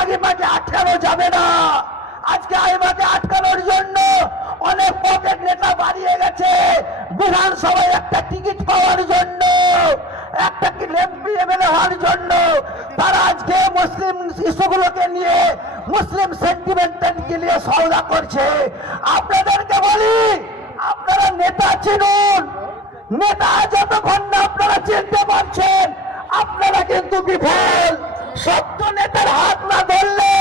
আগেবাকে আটকানো যাবে না। আজকে আগেবাকে আটকানোর জন্য অনেক পকেট নেতা বাড়িয়ে গেছে বিধানসভায় একটা টিকিট পাওয়ার জন্য, একটা এমপি এমএলএ হওয়ার জন্য। তারা আজকে মুসলিম ইস্যুগুলোকে নিয়ে, মুসলিম সেন্টিমেন্টকে নিয়ে সওদা করছে। আপনাদেরকে বলি, আপনারা নেতা চিনুন। নেতা যতক্ষণ না আপনারা চিনতে পারছেন, আপনারা কিন্তু বিফল। সত্য নেতার হাত না ধরলে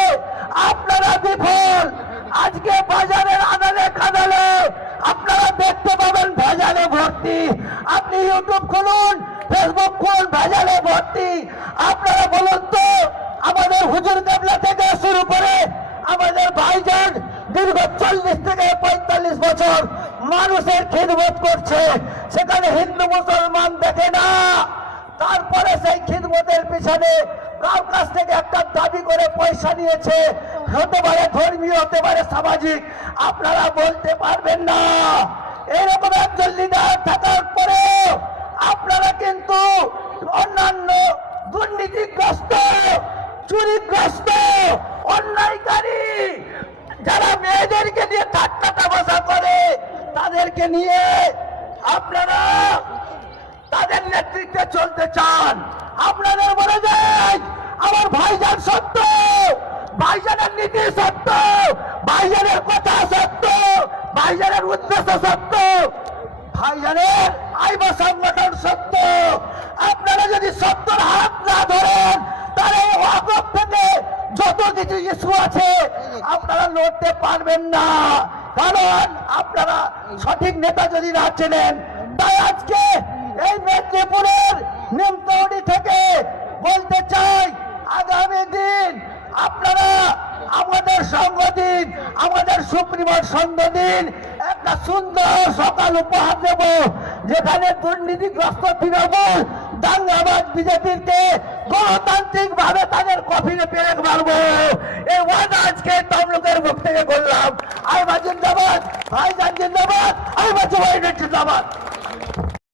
আপনারা বিফল। আজকে বাজারের আদালে কাদালে আপনারা দেখতে পাবেন ভেজালে ভর্তি। আপনি ইউটিউব খুলুন, ফেসবুক খুলুন, ভেজালে ভর্তি। আপনারা বলুন তো, আমাদের হুজুর কেবলা থেকে শুরু করে আমাদের ভাইজান দীর্ঘ 40 থেকে 45 বছর মানুষের খিদমত করছে, সেখানে হিন্দু মুসলমান দেখে না। তারপরে সেই খিদমতের পিছনে কার কাছ থেকে একটা দাবি করে পয়সা নিয়েছে, হতে পারে ধর্মীয়, হতে পারে সামাজিক। আপনারা বলতে পারবেন না। এরকম একজন লিডার থাকার পরেও আপনারা কিন্তু অন্যান্য দুর্নীতিগ্রস্ত, চুরিগ্রস্ত, অন্যায়কারী যারা মেয়েদেরকে নিয়ে ঠাট্টা তামাশা করে, তাদেরকে নিয়ে আপনারা তাদের নেতৃত্বে চলতে চান। আপনাদের বলে যায় আমার ভাইজান সত্য, ভাইজানের নীতি সত্য, ভাইজানের কথা সত্য, ভাইজানের উদ্দেশ্য সত্য, ভাইজানের আইবা সংগঠন সত্য। আপনারা যদি সত্যর হাত না ধরেন, তাহলে ওয়াকফ থেকে যত কিছু ইস্যু আছে আপনারা লড়তে পারবেন না। কারণ আপনারা সঠিক নেতা যদি না চেনেন। তাই আজকে এই মেদিনীপুরের নিমতৌড়ি থেকে বলতে চাই, আগামী দিন আপনারা আমাদের সঙ্গ দিন, আমাদের সুপ্রিমোর সঙ্গ দিন। একটা সুন্দর সকাল উপহার দেব, যেখানে দুর্নীতিগ্রস্ত তৃণমূল দাঙ্গাবাজ বিজেপিকে গণতান্ত্রিক ভাবে তাদের কফিনে পেরেক মারবো। এই ওয়াদা আজকে তমলুকের মুখ থেকে করলাম। আইবা জিন্দাবাদ, ভাইজান জিন্দাবাদ, আইবা জিন্দাবাদ।